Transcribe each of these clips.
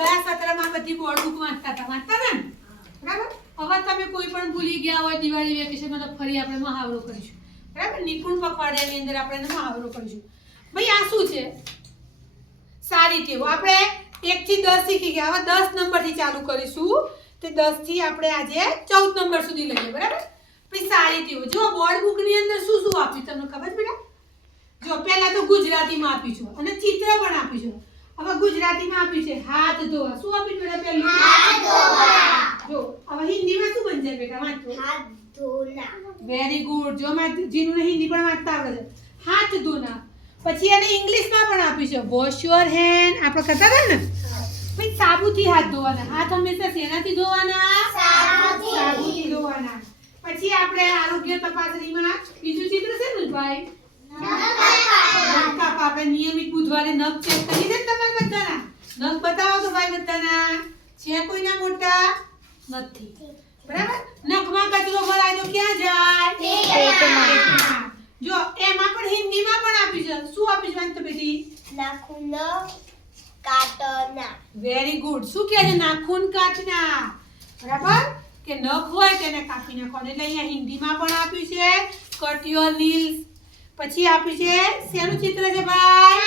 ગયા સત્રમાં બધી બોર્ડ બુક વાંચતા ને બરાબર? હવે તમે કોઈ પણ ભૂલી ગયા હોય દિવાળી વેકેશનમાં તો ફરી આપણે મહાવરો કરીશું બરાબર? નિપુણ પખવાડિયાની અંદર આપણે મહાવરો કરીશું. ભાઈ આ શું છે? સારી ટેવો. આપણે 1 થી 10 શીખી ગયા. હવે 10 નંબરથી ચાલુ કરીશું. તે 10 થી આપણે આજે 14 નંબર સુધી લઈએ બરાબર? પછી સારી ટેવો. જો બોર્ડ બુકની અંદર શું શું આપ્યું તમને ખબર છે બેટા? જો પહેલા તો ગુજરાતીમાં આપ્યું છે અને ચિત્ર પણ આપ્યું છે. હવે ગુજરાતીમાં આપ્યું છે હાથ ધોવા. શું આપ્યું બેટા પહેલું? હાથ ધોવા. જો હવે હિન્દીમાં શું બનશે બેટા? વાંચો. હાથ ધોના. Very good. જો મેં જીનું હિન્દી પણ વાંચતા આવડે છે. હાથ ધોના. પછી એને ઇંગ્લિશમાં પણ આપ્યું છે વોશ યોર હેન્ડ. આપણે કરતા હતા ને? પછી સાબુથી હાથ ધોવાના. હાથ હંમેશા શેનાથી ધોવાના? સાબુથી ધોવાના. પછી આપણે આરોગ્ય તપાસણીમાં બીજું ચિત્ર છે ને ભાઈ? નખ કાપા. આપણે નિયમિત બુધવારે નખ ચેક કરી દે તમારા બધાના. નખ બતાવો તો ભાઈ બધાના. છે કોઈના મોટા? નથી. બરાબર? નખમાં કચરો ભરાય તો ક્યાં જાય? પેટમાં. જો એમાં પણ હિન્દીમાં પણ આપ્યું છે. શું આપ્યું છે વાંચો બેટી? નાખૂન કાટના. Very good. શું કહે છે? નાખૂન કાટના. બરાબર? કે નખ હોય તેને કાપી નાખવાનું. એટલે અહીંયા હિન્દીમાં પણ આપ્યું છે કટ યોર નીલ્સ. પછી આપ્યું છે શેનું ચિત્ર છે ભાઈ?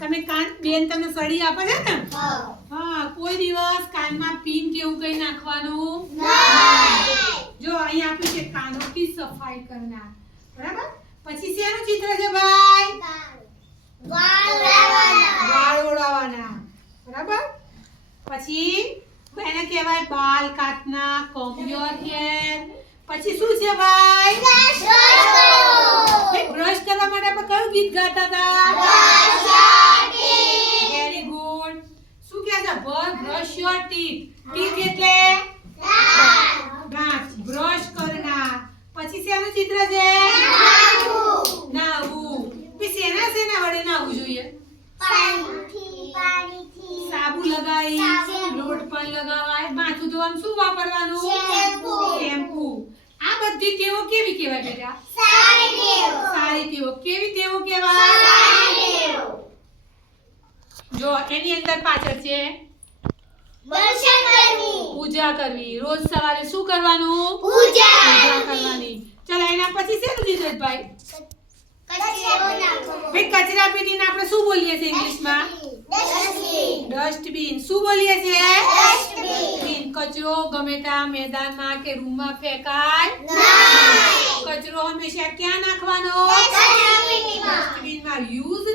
તમે કાન બેન તમને સળી આપે છે ને? હા. કોઈ દિવસ કાનમાં પિન કે એવું કઈ નાખવાનું નહીં. જો અહીંયા આપ્યું છે કાનો કી સફાઈ કરનાર. બરાબર? પછી શેનું ચિત્ર છે ભાઈ? વાળ ઓળાવવાના. બરાબર? પછી એને કહેવાય બાલ કાટના, કોમ્બ યોર હેર. પછી શું છે ભાઈ? બ્રશ કરવા માટે આપણે કયું ગીત ગાતા હતા? Very good. શું કહે છે? Brush your teeth. ટીથ એટલે દાંત. બ્રશ કરનાર. પછી શેનું ચિત્ર છે? નાહવું. પછી શેના વડે નાહવું જોઈએ? સાબુ લગાવી, લોટ પણ લગાવાય. માથું ધોવાનું શું વાપરવાનું? શેમ્પુ. આ બધી ટેવો કેવી કહેવાય બેટા? સારી ટેવો. કેવી ટેવો કહેવાય? જો એની અંદર પાછળ છે પૂજા કરવી. રોજ સવારે શું કરવાનું? પૂજા કરવાની. ચલો એના પછી શેનું ચિત્ર ભાઈ? ભાઈ કચરા પેટીને આપણે શું બોલીએ છીએ ઇંગ્લિશમાં? ડસ્ટબિન. શું બોલીએ છીએ? ડસ્ટબિન. કચરો ગમે ત્યાં મેદાનમાં કે રૂમમાં ફેંકાય નહીં. કચરો હંમેશા ક્યાં નાખવાનો? ડસ્ટબિનમાં. યુઝ